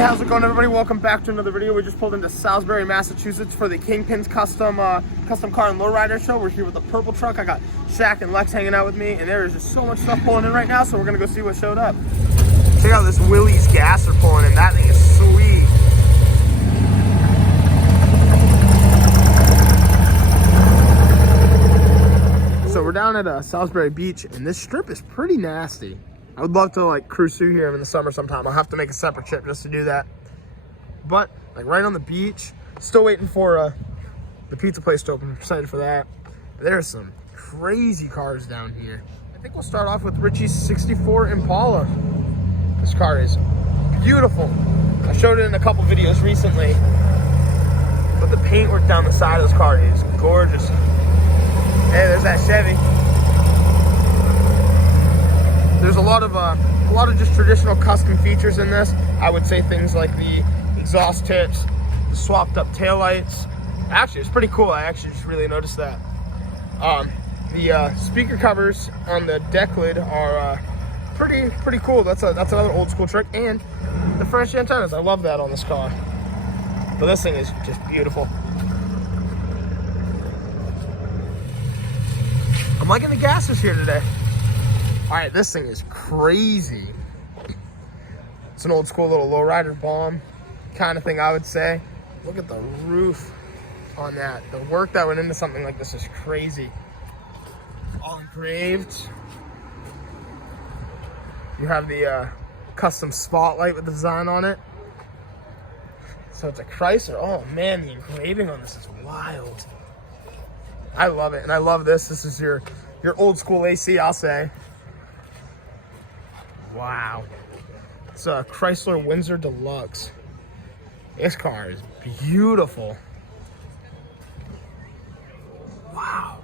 Hey, how's it going, everybody? Welcome back to another video. We just pulled into Salisbury, Massachusetts for the Kingpins Custom Car and Lowrider show. We're here with the purple truck. I got Shaq and Lex hanging out with me, and there is just so much stuff pulling in right now, so we're gonna go see what showed up. Check out this Willys gas they're pulling in. That thing is sweet. So we're down at Salisbury Beach, and this strip is pretty nasty. I would love to like cruise through here in the summer sometime. I'll have to make a separate trip just to do that. But like right on the beach, still waiting for the pizza place to open. I'm excited for that. There's some crazy cars down here. I think we'll start off with Richie's 64 Impala. This car is beautiful. I showed it in a couple videos recently. But the paintwork down the side of this car is gorgeous. Hey, there's that Chevy. There's a lot of just traditional custom features in this. I would say things like the exhaust tips, the swapped up taillights. Actually, it's pretty cool. I actually just really noticed that. The speaker covers on the deck lid are pretty cool. That's another old school trick. And the French antennas, I love that on this car. But this thing is just beautiful. I'm liking the gases here today. All right, this thing is crazy. It's an old school little lowrider bomb kind of thing, I would say. Look at the roof on that. The work that went into something like this is crazy. All engraved. You have the custom spotlight with the design on it. So it's a Chrysler. Oh man, the engraving on this is wild. I love it, and I love this. This is your old school AC, I'll say. Wow. It's a Chrysler Windsor Deluxe. This car is beautiful. Wow.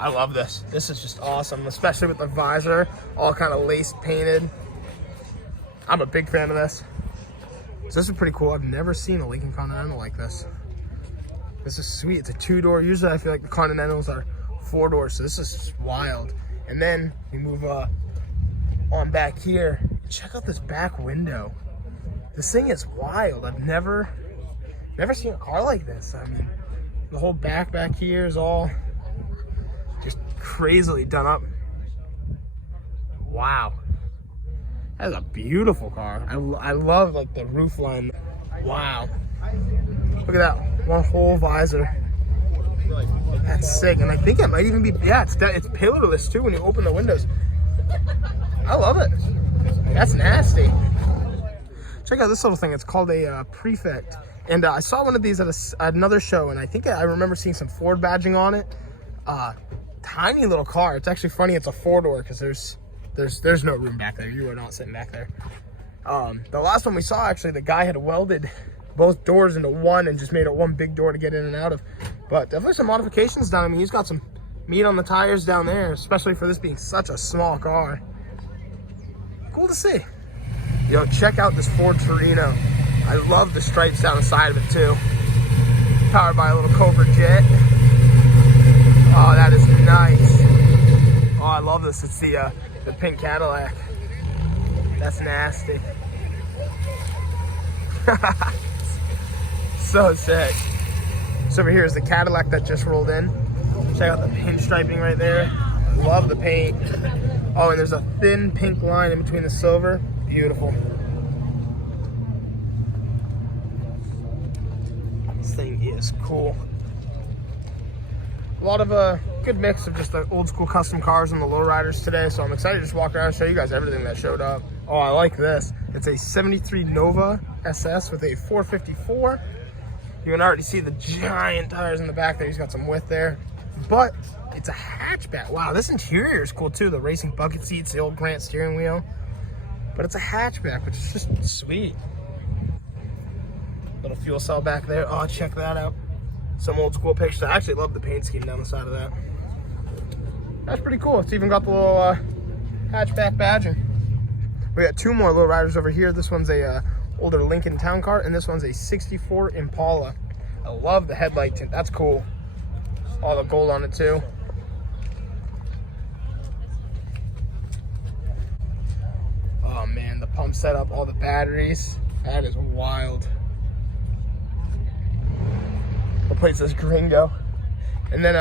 I love this. This is just awesome, especially with the visor, all kind of lace painted. I'm a big fan of this. So this is pretty cool. I've never seen a Lincoln Continental like this. This is sweet. It's a two-door. Usually I feel like the Continentals are four doors, so this is just wild. And then we move on back here. Check out this back window. This thing is wild. I've never seen a car like this. I mean, the whole back here is all just crazily done up. Wow. That is a beautiful car. I love like the roof line. Wow. Look at that. One whole visor. That's sick. And I think it might even be, yeah, it's pillarless too when you open the windows. I love it. That's nasty. Check out this little thing. It's called a Prefect. And I saw one of these at another show, and I think I remember seeing some Ford badging on it. Tiny little car. It's actually funny. It's a four-door because there's no room back there. You are not sitting back there. The last one we saw, actually, the guy had welded both doors into one and just made it one big door to get in and out of. But definitely some modifications done. I mean, he's got some meat on the tires down there, especially for this being such a small car. Cool to see. Yo, check out this Ford Torino. I love the stripes down the side of it too. Powered by a little Cobra jet. Oh, that is nice. Oh, I love this. It's the pink Cadillac. That's nasty. So sick. So over here is the Cadillac that just rolled in. Check out the pinstriping right there. Love the paint. Oh, and there's a thin pink line in between the silver. Beautiful. This thing is cool. A lot of good mix of just the old school custom cars and the lowriders today. So I'm excited to just walk around and show you guys everything that showed up. Oh, I like this. It's a 73 Nova SS with a 454. You can already see the giant tires in the back there. He's got some width there. But it's a hatchback. Wow, this interior is cool too. The racing bucket seats, the old Grant steering wheel. But it's a hatchback, which is just sweet. Little fuel cell back there. Oh, check that out. Some old school pictures. I actually love the paint scheme down the side of that. That's pretty cool. It's even got the little hatchback badging. We got two more lowriders over here. This one's a older Lincoln Town Car, and this one's a 64 Impala. I love the headlight tint. That's cool. All the gold on it too. Oh man, the pump setup, all the batteries. That is wild. The place says Gringo. And then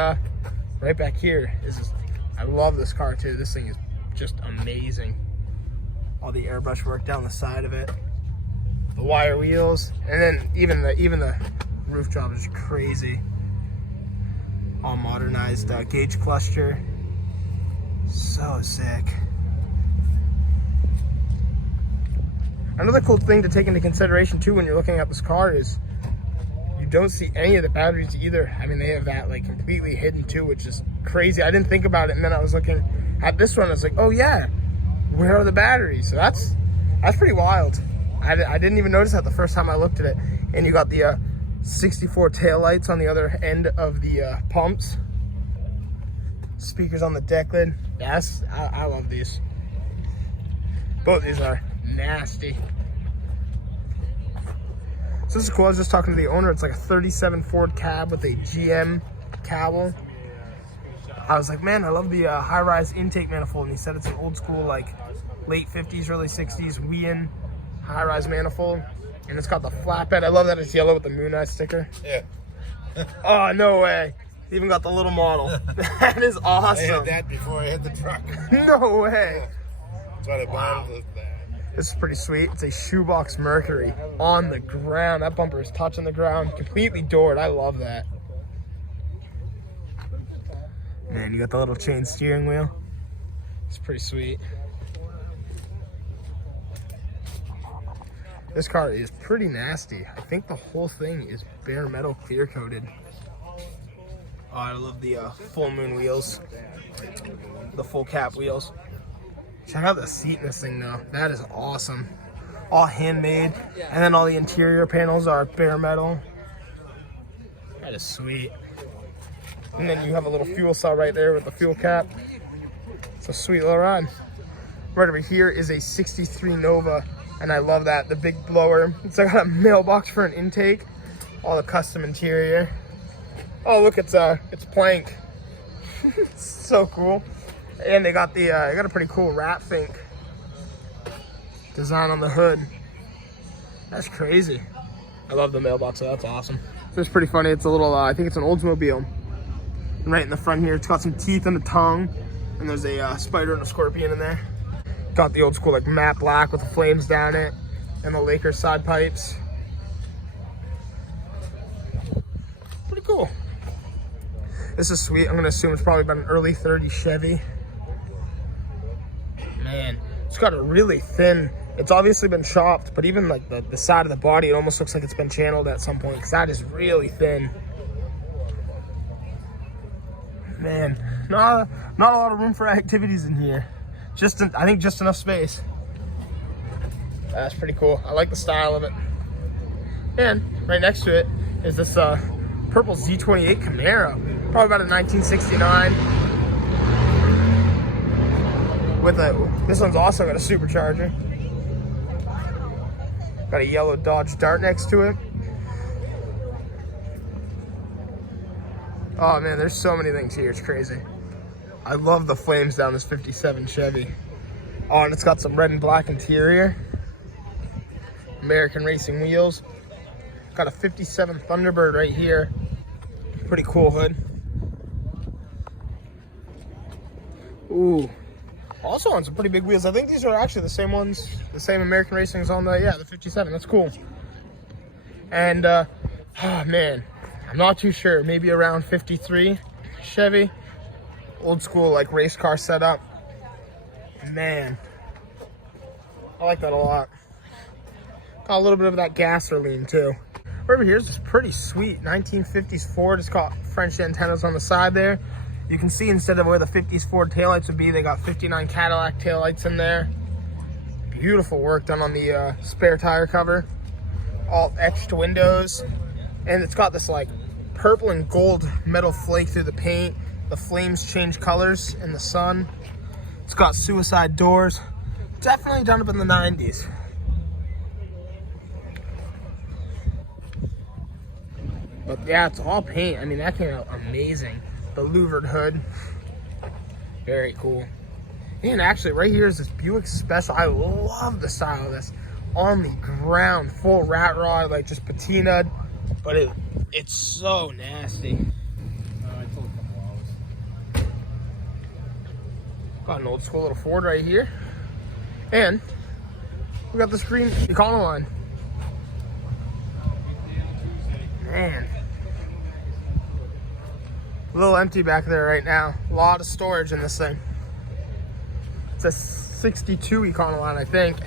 right back here is this, I love this car too. This thing is just amazing. All the airbrush work down the side of it. The wire wheels. And then even the roof job is crazy. All modernized gauge cluster. So sick. Another cool thing to take into consideration too when you're looking at this car is you don't see any of the batteries either. I mean, they have that like completely hidden too, which is crazy. I didn't think about it, and then I was looking at this one. I was like, oh yeah, where are the batteries? So that's pretty wild. I didn't even notice that the first time I looked at it. And you got the 64 taillights on the other end of the pumps. Speakers on the deck lid. Yes, I love these. Both these are nasty. So this is cool. I was just talking to the owner. It's like a 37 Ford cab with a GM cowl. I was like, man, I love the high-rise intake manifold. And he said it's an old school, like late 50s, early 60s Wien high-rise manifold. And it's got the flatbed. I love that it's yellow with the Moon Eye sticker. Yeah. Oh, no way. Even got the little model. That is awesome. I had that before I had the truck. No way. That's why I bought it. This is pretty sweet. It's a shoebox Mercury on the ground. That bumper is touching the ground, completely doored. I love that. Man, you got the little chain steering wheel. It's pretty sweet. This car is pretty nasty. I think the whole thing is bare metal clear coated. Oh, I love the full moon wheels. The full cap wheels. Check out the seat in this thing though. That is awesome. All handmade. And then all the interior panels are bare metal. That is sweet. And then you have a little fuel cell right there with the fuel cap. It's a sweet little ride. Right over here is a 63 Nova. And I love that. The big blower. It's got a mailbox for an intake. All the custom interior. Oh look, it's plank. It's so cool. And they got a pretty cool rat fink design on the hood. That's crazy. I love the mailbox, so that's awesome. So it's pretty funny. It's a little, I think it's an Oldsmobile. And right in the front here, it's got some teeth and a tongue. And there's a spider and a scorpion in there. Got the old school like matte black with the flames down it. And the Lakers side pipes. Pretty cool. This is sweet. I'm gonna assume it's probably about an early 30s Chevy. Man, it's got a really thin, it's obviously been chopped, but even like the side of the body, it almost looks like it's been channeled at some point, because that is really thin. Man, not a lot of room for activities in here. I think just enough space. That's pretty cool. I like the style of it. And right next to it is this purple Z28 Camaro, probably about a 1969. This one's also got a supercharger. Got a yellow Dodge Dart next to it. Oh man, there's so many things here, it's crazy. I love the flames down this 57 Chevy. Oh, and it's got some red and black interior. American Racing wheels. Got a 57 Thunderbird right here. Pretty cool hood. Ooh. Also on some pretty big wheels. I think these are actually the same ones, the same American Racing's on the 57. That's cool. And, oh man, I'm not too sure. Maybe around 53 Chevy. Old school, like, race car setup. Man, I like that a lot. Got a little bit of that gasoline, too. Over here is this pretty sweet 1950s Ford. It's got French antennas on the side there. You can see instead of where the 50s Ford taillights would be, they got 59 Cadillac taillights in there. Beautiful work done on the spare tire cover. All etched windows. And it's got this like purple and gold metal flake through the paint. The flames change colors in the sun. It's got suicide doors. Definitely done up in the 90s. But yeah, it's all paint. I mean, that came out amazing. The louvered hood. Very cool. And actually, right here is this Buick Special. I love the style of this. on the ground, full rat rod, like just patinaed, but it's so nasty. Got an old school little Ford right here, and we got this green Econoline. Man, a little empty back there right now. A lot of storage in this thing. It's a 62 Econoline, I think,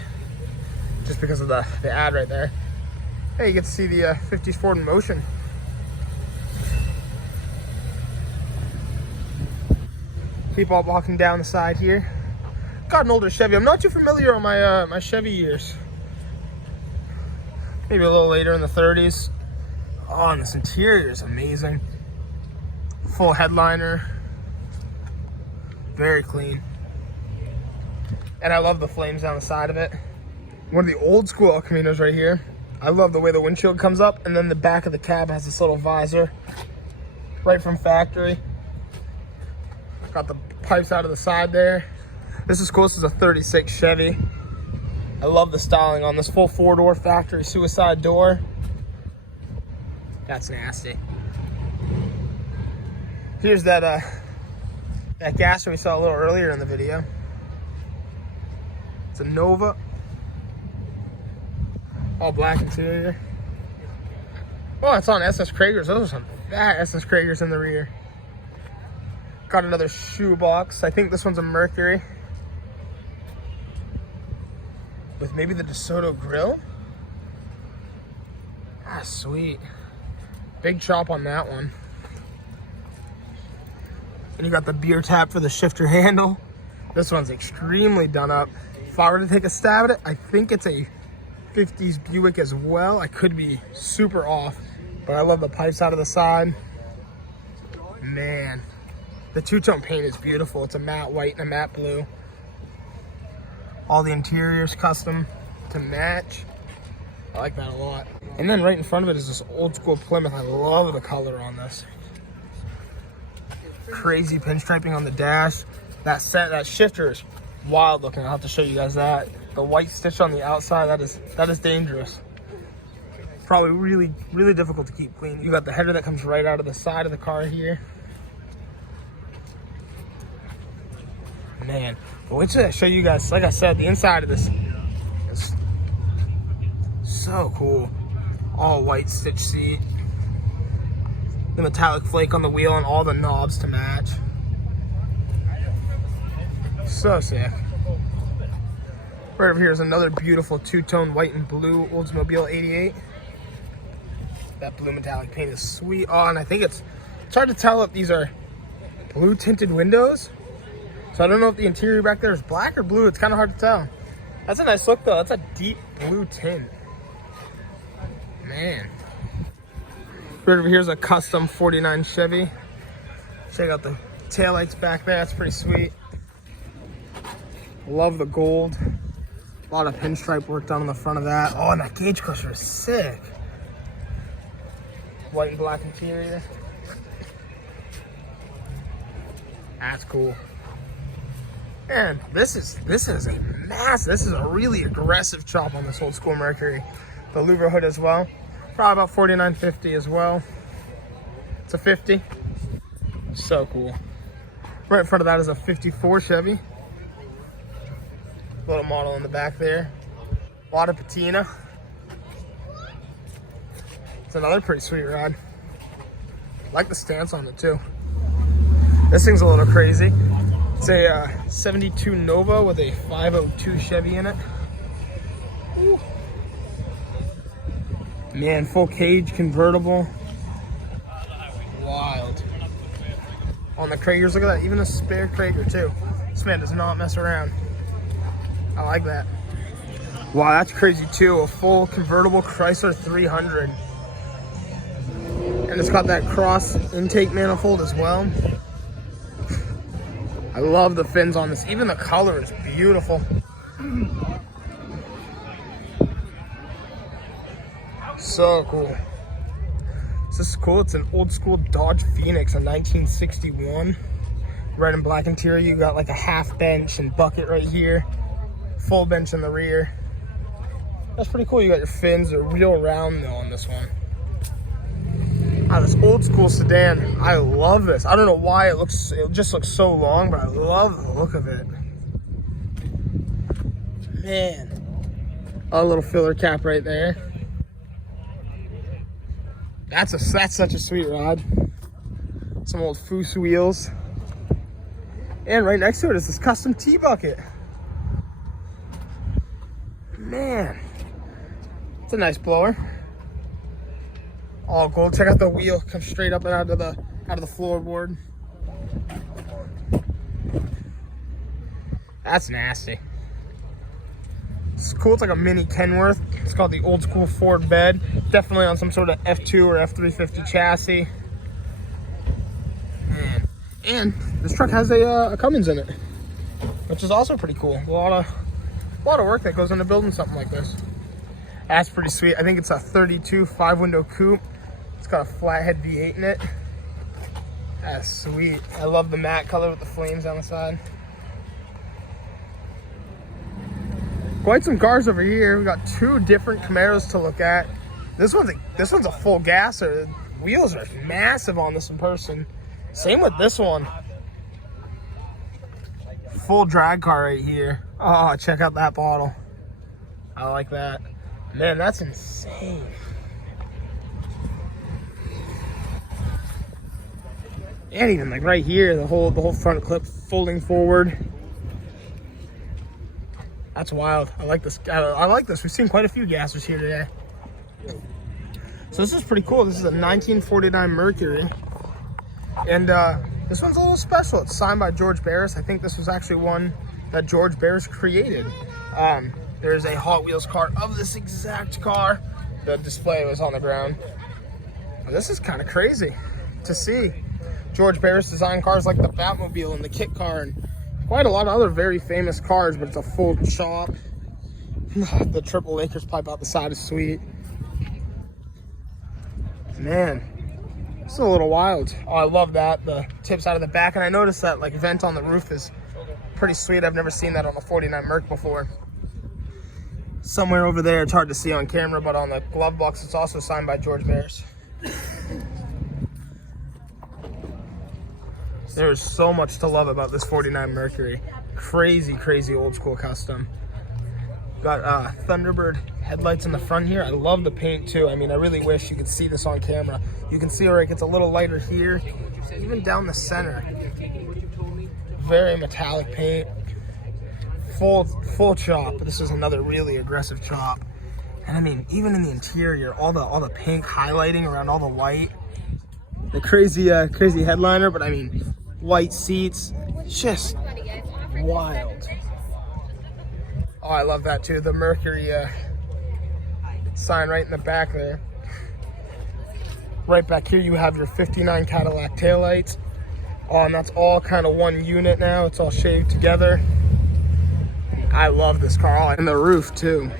just because of the ad right there. Hey, you get to see the 50s Ford in motion. Keep on walking down the side here. Got an older Chevy. I'm not too familiar on my my Chevy years. Maybe a little later in the 30s. Oh, and this interior is amazing. Full headliner. Very clean. And I love the flames down the side of it. One of the old school El Caminos right here. I love the way the windshield comes up, and then the back of the cab has this little visor right from factory. Got the pipes out of the side there. This is cool. This is a 36 Chevy. I love the styling on this full 4-door factory suicide door. That's nasty. Here's that gasser we saw a little earlier in the video. It's a Nova. All black interior. Oh, it's on SS Kragers. Those are some fat SS Kragers in the rear. Got another shoebox. I think this one's a Mercury. With maybe the DeSoto grill. Ah, sweet. Big chop on that one. And you got the beer tap for the shifter handle. This one's extremely done up. If I were to take a stab at it, I think it's a 50s Buick as well. I could be super off, but I love the pipes out of the side. Man, the two-tone paint is beautiful. It's a matte white and a matte blue. All the interiors custom to match. I like that a lot. And then right in front of it is this old school Plymouth. I love the color on this. Crazy pinstriping on the dash. That shifter is wild looking. I'll have to show you guys that. The white stitch on the outside, that is dangerous. Probably really, really difficult to keep clean. You got the header that comes right out of the side of the car here. Man, but wait till I show you guys, like I said, the inside of this is so cool. All white stitch seat. The metallic flake on the wheel and all the knobs to match. So sick. Right over here is another beautiful two-tone white and blue Oldsmobile 88. That blue metallic paint is sweet. Oh, and I think it's hard to tell if these are blue tinted windows. So I don't know if the interior back there is black or blue. It's kind of hard to tell. That's a nice look though. That's a deep blue tint. Man. Right over here is a custom 49 Chevy. Check out the taillights back there. That's pretty sweet. Love the gold. A lot of pinstripe work done on the front of that. Oh, and that gauge crusher is sick. White and black interior. That's cool. And this is a massive, this is a really aggressive chop on this old school Mercury. The louver hood as well. Probably about $49.50 as well. It's a 50. So cool. Right in front of that is a 54 Chevy. Little model in the back there. A lot of patina. It's another pretty sweet ride. I like the stance on it too. This thing's a little crazy. It's a 72 Nova with a 502 Chevy in it. Ooh. Man, full cage convertible. Wild. On the Kragers, look at that. Even a spare Krager too. This man does not mess around. I like that. Wow, that's crazy too. A full convertible Chrysler 300. And it's got that cross intake manifold as well. I love the fins on this. Even the color is beautiful. So cool. This is cool. It's an old school Dodge Phoenix, a 1961. Red and black interior. You got like a half bench and bucket right here. Full bench in the rear. That's pretty cool. You got your fins. They're real round though on this one. Ah, this old school sedan. I love this. I don't know why it just looks so long, but I love the look of it. Man. A little filler cap right there. That's such a sweet rod. Some old Foose wheels. And right next to it is this custom T-bucket. Man. It's a nice blower. All gold. Check out the wheel. Comes straight up and out of the floorboard. That's nasty. It's cool. It's like a mini Kenworth. It's called the old school Ford bed. Definitely on some sort of F2 or F350 chassis. Man. And this truck has a Cummins in it, which is also pretty cool. A lot of work that goes into building something like this. That's pretty sweet. I think it's a 32 5-window coupe. It's got a flathead V8 in it. That's sweet. I love the matte color with the flames on the side. Quite some cars over here. We got two different Camaros to look at. This one's a full gasser. The wheels are massive on this in person. Same with this one. Full drag car right here. Oh, check out that bottle. I like that. Man, that's insane. And even like right here, the whole front clip folding forward. That's wild. I like this. I like this. We've seen quite a few gassers here today. So this is pretty cool. This is a 1949 Mercury. And this one's a little special. It's signed by George Barris. I think this was actually one that George Barris created. There's a Hot Wheels car of this exact car. The display was on the ground. But this is kind of crazy to see. George Barris designed cars like the Batmobile and the Kit car and quite a lot of other very famous cars, but it's a full shop. The triple Lakers pipe out the side is sweet. Man, it's a little wild. Oh, I love that. The tips out of the back. And I noticed that like vent on the roof is pretty sweet. I've never seen that on a 49 Merc before. Somewhere over there, it's hard to see on camera, but on the glove box, it's also signed by George Barris. There's so much to love about this 49 Mercury. Crazy, crazy old school custom. Got Thunderbird headlights in the front here. I love the paint too. I mean, I really wish you could see this on camera. You can see where it gets a little lighter here, even down the center. Very metallic paint. Full chop. This is another really aggressive chop. And I mean, even in the interior, all the pink highlighting around all the white. The crazy headliner, but I mean, white seats, just wild. Oh, I love that too. The Mercury sign right in the back there. Right back here, you have your 59 Cadillac taillights. Oh, and that's all kind of one unit now. It's all shaved together. I love this car. And the roof too.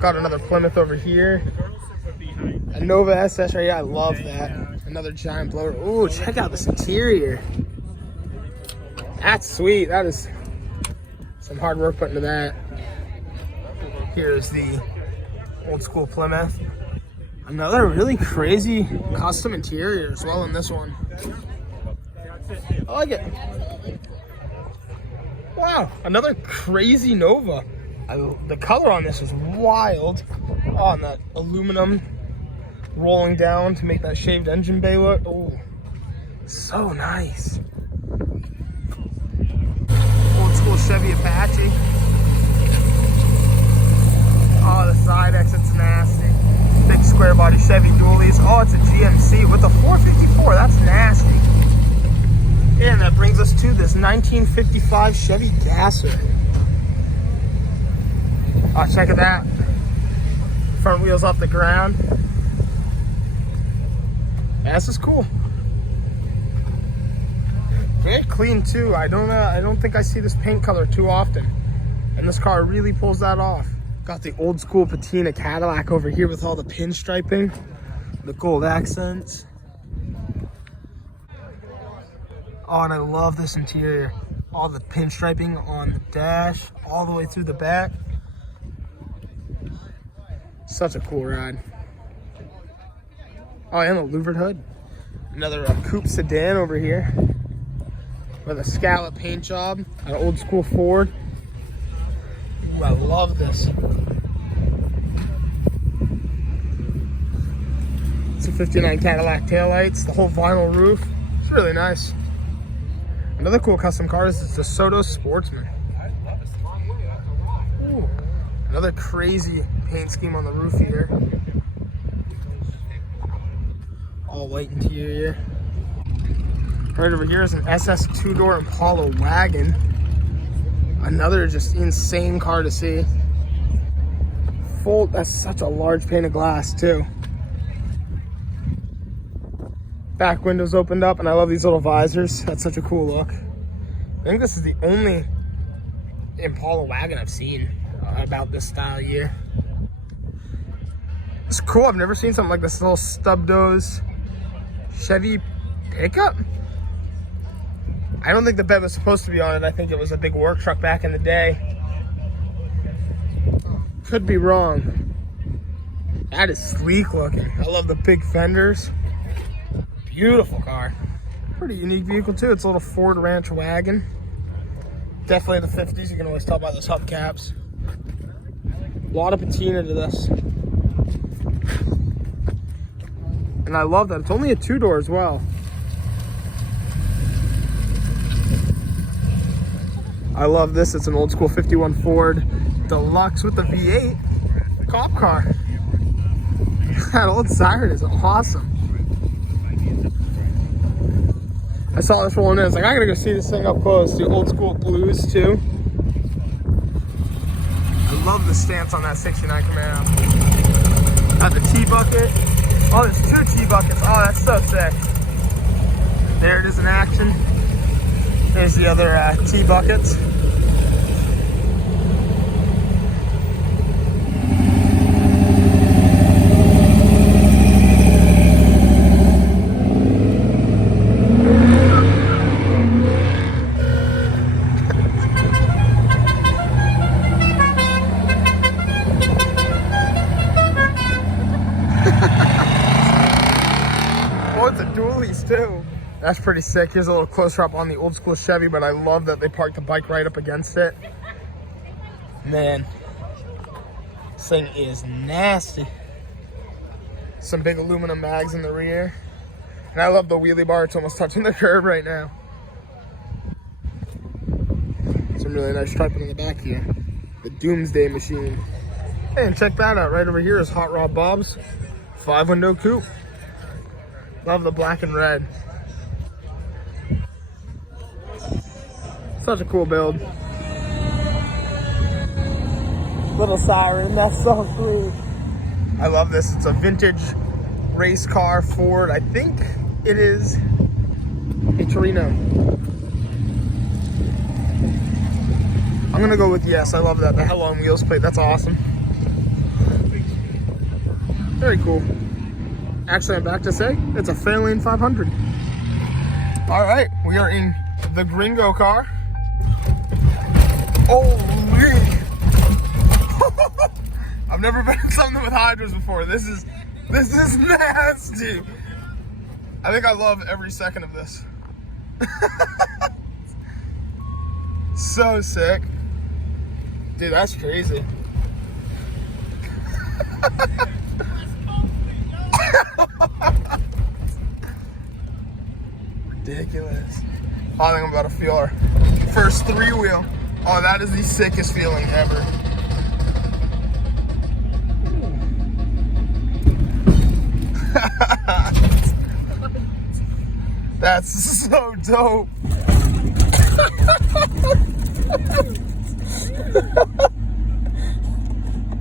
Got another Plymouth over here. A Nova SS right here. I love that. Another giant blower. Ooh, check out this interior. That's sweet. That is some hard work put into that. Here's the old school Plymouth. Another really crazy custom interior as well in this one. I like it. Wow, another crazy Nova. The color on this is wild. Oh, and that aluminum rolling down to make that shaved engine bay look. Oh, so nice. Old school Chevy Apache. Oh, the side exit's nasty. Big square body Chevy dualies. Oh, it's a GMC with a 454. That's nasty. And that brings us to this 1955 Chevy Gasser. Oh, check it out. Front wheels off the ground. Yeah, this is cool. Very clean too. I don't think I see this paint color too often. And this car really pulls that off. Got the old school patina Cadillac over here with all the pinstriping, the gold accents. Oh, and I love this interior. All the pinstriping on the dash, all the way through the back. Such a cool ride. Oh, and a louvered hood. Another coupe sedan over here with a scallop paint job, an old school Ford. Ooh, I love this. It's a 59 Cadillac taillights, the whole vinyl roof. It's really nice. Another cool custom car is the Soto Sportsman. Ooh, another crazy paint scheme on the roof here. All white interior. Right over here is an SS two-door Impala wagon. Another just insane car to see. Full, that's such a large pane of glass too. Back windows opened up, and I love these little visors. That's such a cool look. I think this is the only Impala wagon I've seen about this style year. It's cool. I've never seen something like this little stub nose Chevy pickup. I don't think the bed was supposed to be on it. I think it was a big work truck back in the day. Could be wrong. That is sleek looking. I love the big fenders. Beautiful car. Pretty unique vehicle too. It's a little Ford Ranch wagon. Definitely the 50s. You can always tell by those hubcaps. A lot of patina to this. And I love that. It's only a two-door as well. I love this. It's an old school 51 Ford Deluxe with the V8 cop car. That old siren is awesome. I saw this rolling in. I was like, I gotta go see this thing up close. The old school blues too. I love the stance on that 69 Camaro. Got the T-bucket. Oh, there's two T-buckets. Oh, that's so sick. There it is in action. There's the other T-buckets. Oh, it's a dualies too. That's pretty sick. Here's a little closer up on the old school Chevy, but I love that they parked the bike right up against it. Man, this thing is nasty. Some big aluminum mags in the rear. And I love the wheelie bar. It's almost touching the curb right now. Some really nice striping in the back here. The Doomsday Machine. Hey, and check that out. Right over here is Hot Rod Bob's 5-window coupe. Love the black and red. Such a cool build. Little siren, that's so sweet. I love this. It's a vintage race car Ford. I think it is a Torino. I'm gonna go with yes. I love that. The hell on wheels plate. That's awesome. Very cool. Actually, I'm back to say it's a Fairlane 500. All right, we are in the Gringo car. Holy! I've never been in something with hydros before. This is nasty. I think I love every second of this. So sick. Dude, that's crazy. Ridiculous. Oh, I think I'm about to feel our first three-wheel. Oh, that is the sickest feeling ever. That's so dope.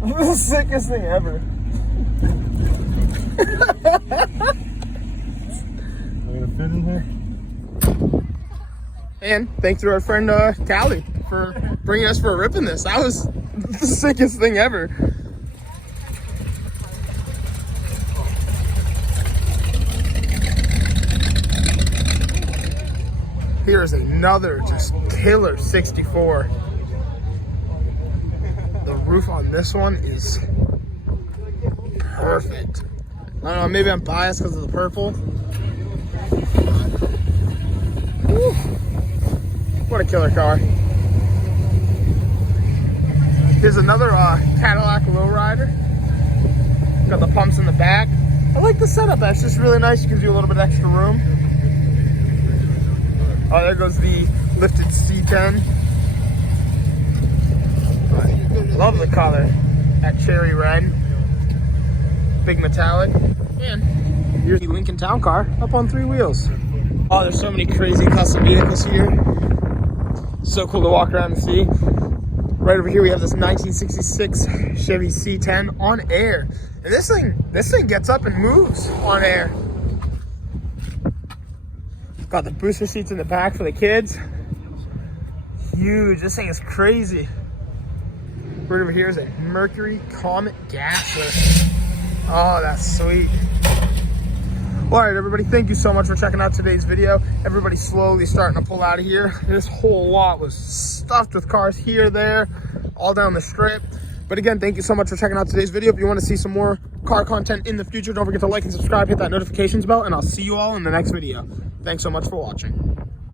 The sickest thing ever. Are we gonna fit in here? And thanks to our friend Callie for bringing us for a rip in this. That was the sickest thing ever. Here's another just killer 64. The roof on this one is perfect. I don't know, maybe I'm biased because of the purple. Woo. What a killer car. Here's another Cadillac Lowrider. Got the pumps in the back. I like the setup. That's just really nice. It gives you a little bit extra room. Oh, there goes the lifted C10. Love the color. That cherry red. Big metallic. And here's the Lincoln Town Car up on 3 wheels. Oh, there's so many crazy custom vehicles here. So cool to walk around and see. Right over here we have this 1966 Chevy C10 on air. And this thing gets up and moves on air. Got the booster seats in the back for the kids. Huge, this thing is crazy. Right over here is a Mercury Comet gasser. Oh, that's sweet. All right, everybody, thank you so much for checking out today's video. Everybody's slowly starting to pull out of here. This whole lot was stuffed with cars here, there, all down the strip. But again, thank you so much for checking out today's video. If you want to see some more car content in the future, don't forget to like and subscribe, hit that notifications bell, and I'll see you all in the next video. Thanks so much for watching.